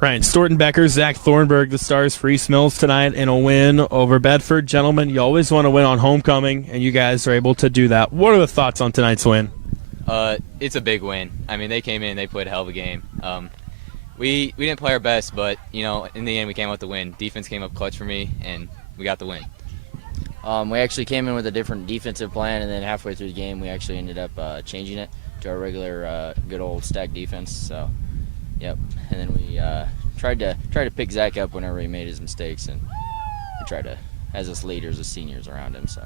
Ryan Stortenbecker, Zach Thornburg, the Stars for East Mills tonight in a win over Bedford. Gentlemen, you always want to win on homecoming, and you guys are able to do that. What are the thoughts on tonight's win? It's a big win. I mean, they came in, they played a hell of a game. We didn't play our best, but, in the end, we came out to win. Defense came up clutch for me, and we got the win. We actually came in with a different defensive plan, and then halfway through the game, we actually ended up changing it to our regular good old stack defense. So, yep. And then we tried to pick Zach up whenever he made his mistakes, and we tried to, as us leaders, as seniors around him. So,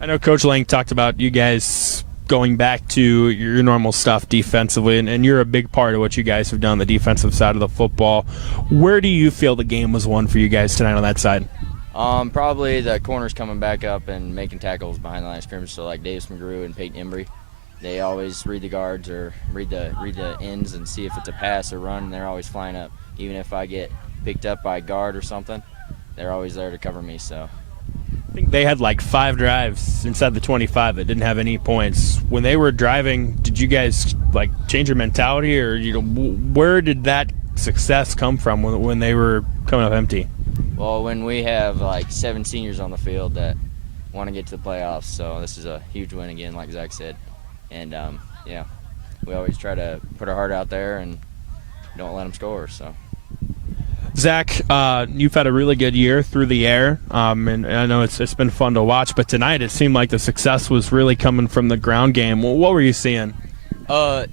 I know Coach Lang talked about you guys going back to your normal stuff defensively, and you're a big part of what you guys have done on the defensive side of the football. Where do you feel the game was won for you guys tonight on that side? Probably the corners coming back up and making tackles behind the line of scrimmage. So like Davis McGrew and Peyton Embry, they always read the guards or read the ends and see if it's a pass or run. And they're always flying up. Even if I get picked up by a guard or something, they're always there to cover me. So I think they had like 5 drives inside the 25 that didn't have any points. When they were driving, did you guys like change your mentality, or where did that success come from when they were coming up empty? Well, when we have like 7 seniors on the field that want to get to the playoffs, so this is a huge win again, like Zach said. And yeah, we always try to put our heart out there and don't let them score. So, Zach, you've had a really good year through the air, and I know it's been fun to watch. But tonight, it seemed like the success was really coming from the ground game. What were you seeing? Their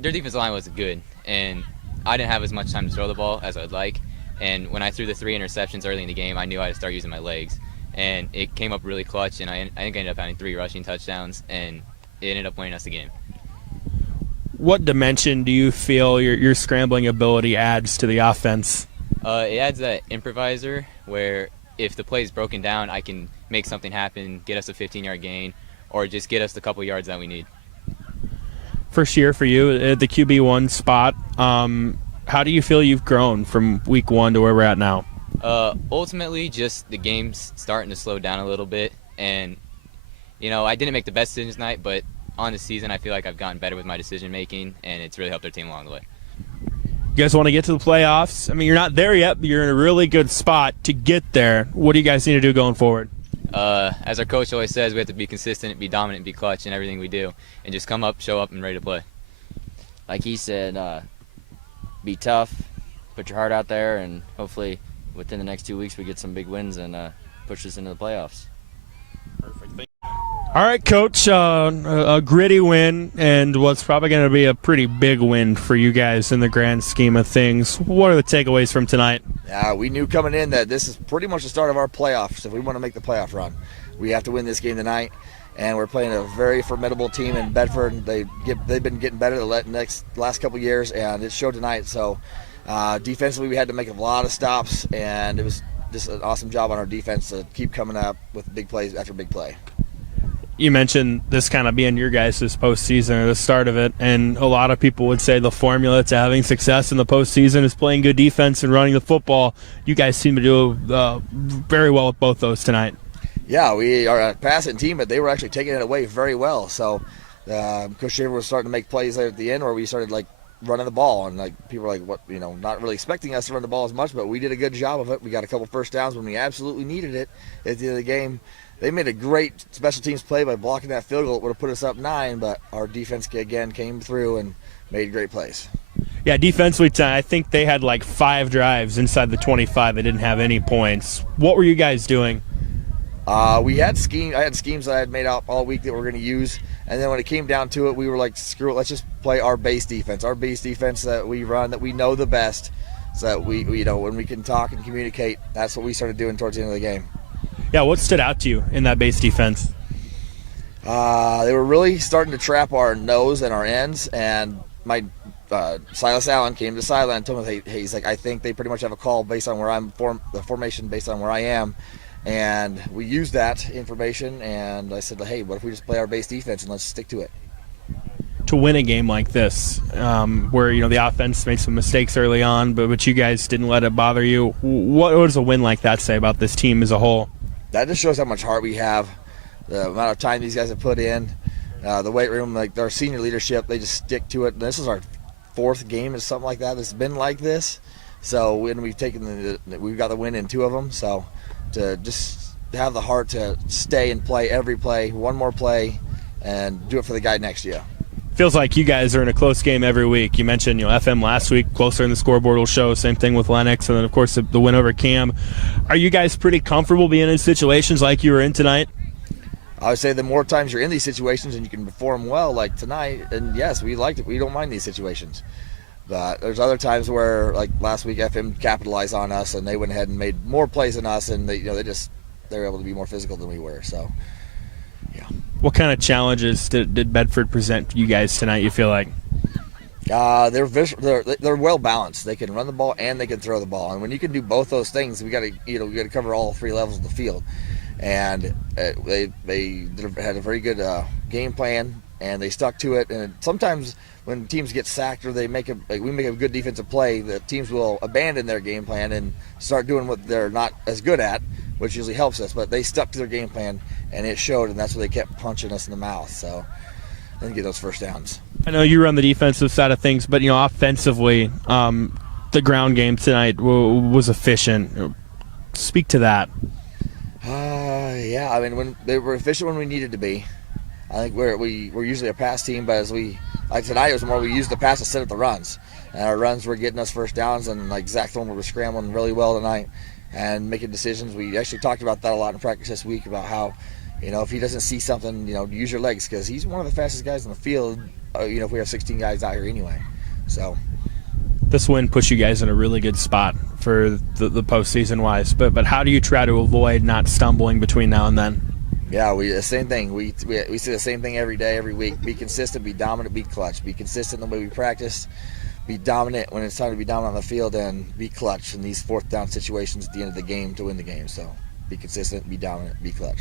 defensive line was good, and I didn't have as much time to throw the ball as I'd like. And when I threw the 3 interceptions early in the game, I knew I had to start using my legs. And it came up really clutch, and I think I ended up having 3 rushing touchdowns, and it ended up winning us the game. What dimension do you feel your scrambling ability adds to the offense? It adds that improviser where if the play is broken down, I can make something happen, get us a 15-yard gain, or just get us the couple yards that we need. First year for you at the QB1 spot. How do you feel you've grown from week 1 to where we're at now? Ultimately, just the game's starting to slow down a little bit. And, I didn't make the best decisions tonight, but on the season, I feel like I've gotten better with my decision-making, and it's really helped our team along the way. You guys want to get to the playoffs? I mean, you're not there yet, but you're in a really good spot to get there. What do you guys need to do going forward? As our coach always says, we have to be consistent, be dominant, be clutch in everything we do, and just come up, show up, and ready to play. like he said, be tough, put your heart out there, and hopefully within the next 2 weeks we get some big wins and push us into the playoffs. Perfect. All right, Coach, a gritty win and what's probably going to be a pretty big win for you guys in the grand scheme of things. What are the takeaways from tonight? We knew coming in that this is pretty much the start of our playoffs. If we want to make the playoff run, we have to win this game tonight. And we're playing a very formidable team in Bedford. They've been getting better the last couple years, and it showed tonight. So defensively, we had to make a lot of stops, and it was just an awesome job on our defense to keep coming up with big plays after big play. You mentioned this kind of being your guys' postseason or the start of it, and a lot of people would say the formula to having success in the postseason is playing good defense and running the football. You guys seem to do very well with both those tonight. Yeah, we are a passing team, but they were actually taking it away very well. So Coach Shaver was starting to make plays there at the end where we started running the ball, and people were not really expecting us to run the ball as much, but we did a good job of it. We got a couple first downs when we absolutely needed it at the end of the game. They made a great special teams play by blocking that field goal. It would have put us up 9, but our defense again came through and made great plays. Yeah, defensively, I think they had 5 drives inside the 25 that didn't have any points. What were you guys doing? I had schemes that I had made out all week that we're going to use, and then when it came down to it, we were like, screw it, let's just play our base defense that we run, that we know the best, so that we when we can talk and communicate, that's what we started doing towards the end of the game. Yeah, what stood out to you in that base defense? They were really starting to trap our nose and our ends, and my Silas Allen came to the sideline and told me, hey, he's like, I think they pretty much have a call based on where I'm the formation based on where I am. And we used that information, and I said, hey, what if we just play our base defense and let's stick to it? To win a game like this, where the offense made some mistakes early on, but you guys didn't let it bother you, what does a win like that say about this team as a whole? That just shows how much heart we have, the amount of time these guys have put in, the weight room, our senior leadership, they just stick to it. This is our 4th game or something like that that's been like this. So when we've got the win in 2 of them. So to just have the heart to stay and play every play, one more play, and do it for the guy next year. Feels like you guys are in a close game every week. You mentioned, FM last week, closer in the scoreboard will show. Same thing with Lennox, and then of course the win over Cam. Are you guys pretty comfortable being in situations like you were in tonight? I would say the more times you're in these situations and you can perform well, like tonight, and yes, we liked it. We don't mind these situations. But there's other times where, like last week, FM capitalized on us, and they went ahead and made more plays than us, and they were able to be more physical than we were. So, yeah. What kind of challenges did Bedford present you guys tonight, you feel like? They're well balanced. They can run the ball and they can throw the ball. And when you can do both those things, we got to cover all 3 levels of the field. And they had a very good game plan, and they stuck to it. And sometimes when teams get sacked or we make a good defensive play, the teams will abandon their game plan and start doing what they're not as good at, which usually helps us. But they stuck to their game plan, and it showed, and that's why they kept punching us in the mouth. So then get those first downs. I know you run the defensive side of things, but offensively, the ground game tonight was efficient. Speak to that. Yeah, I mean, when they were efficient when we needed to be. I think we're usually a pass team, but like tonight, it was more we used the pass to set up the runs, and our runs were getting us first downs, and like Zach Thorne was scrambling really well tonight and making decisions. We actually talked about that a lot in practice this week about how, if he doesn't see something, use your legs, because he's one of the fastest guys in the field. If we have 16 guys out here anyway, so. This win puts you guys in a really good spot for the postseason wise. But how do you try to avoid not stumbling between now and then? Yeah, the same thing. We say the same thing every day, every week. Be consistent, be dominant, be clutch. Be consistent in the way we practice. Be dominant when it's time to be dominant on the field, and be clutch in these 4th down situations at the end of the game to win the game. So be consistent, be dominant, be clutch.